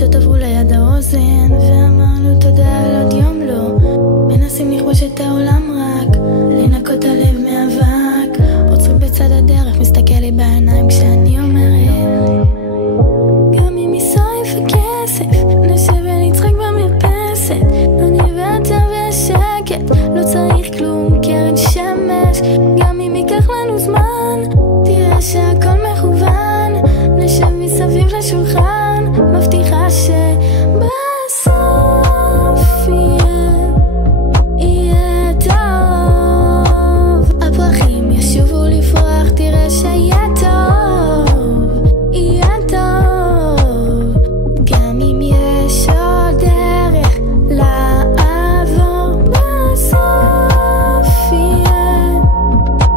חדשות עברו ליד האוזן, ואמרנו תודה על עוד יום לא. מנסים לכבוש את העולם רק לנקות הלב מאבק. עוצרים בצד הדרך, מסתכל לי בעיניים כשאני אומרת, גם אם ישרף הכסף נשב ונצחק במרפסת, אני ואתה בשקט, לא צריך כלום, קרן שמש. גם אם ייקח לנו זמן, תראה שהכל מכוון, נשב מסביב לשולחן, מבטיחה שבסוף יהיה טוב. הפרחים ישובו לפרוח, תראה שיהיה טוב, יהיה טוב. גם אם יש עוד דרך לעבור, בסוף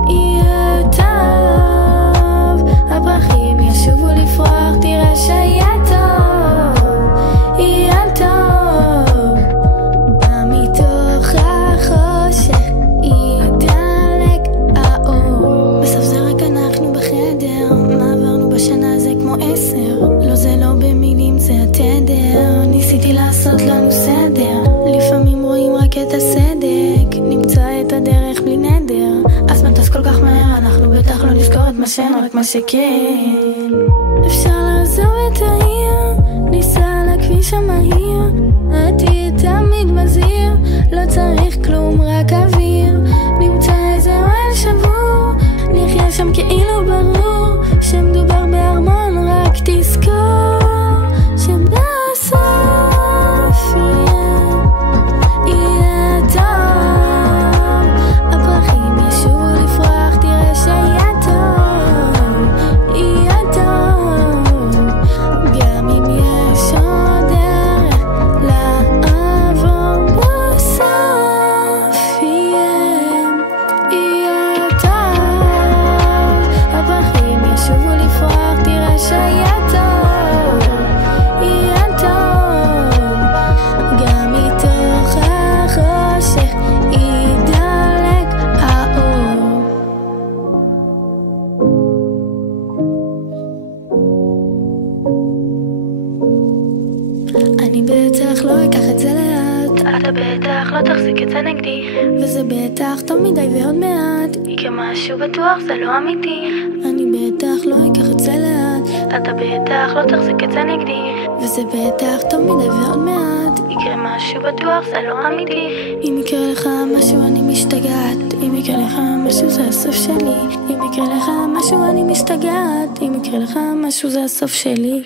יהיה טוב. הפרחים ישובו לפרוח, תראה שיהיה טוב, יהיה טוב. בא מתוך החושך ידלק האור. בסוף זה רק אנחנו בחדר, מה עברנו בשנה זה כמו 10. לא, זה לא במילים, זה התדר. ניסיתי לעשות לנו סדר, לפעמים רואים רק את הסדק, נמצא את הדרך בלי נדר. אז מטוס כל כך מהר, אנחנו בטח לא נזכור את מה שאין, רק מה שכן. אפשר לעזוב את העיר, ניסע על הכביש המהיר, את תהיה תמיד מזהיר, לא צריך כלום, רק אוויר. נמצא איזה אוהל שבור, נחיה שם כאילו ברור שמדובר בארמון, רק תזכור שבסוף יהיה טוב. הפרחים ישובו לפרוח, תראה שיהיה טוב, יהיה טוב. גם אם יש עוד דרך לעבור, בסוף יהיה טוב. הפרחים ישובו לפרוח, תראה שיהיה טוב, יהיה טוב. גם מתוך החושך ידלק האור. אני בטח לא אקח את זה לאט, אתה בטח לא תחזיק את זה נגדי, וזה בטח טוב מדי ועוד מעט יקרה משהו, בטוח זה לא אמיתי. אני בטח לא אקח את זה לאט, אתה בטח לא תחזיק את זה נגדי, וזה בטח טוב מדי ועוד מעט יקרה משהו, בטוח זה לא אמיתי. אם יקרה לך משהו אני משתגעת, אם יקרה לך משהו זה הסוף שלי, אם יקרה לך משהו אני משתגעת, אם יקרה לך משהו זה הסוף שלי.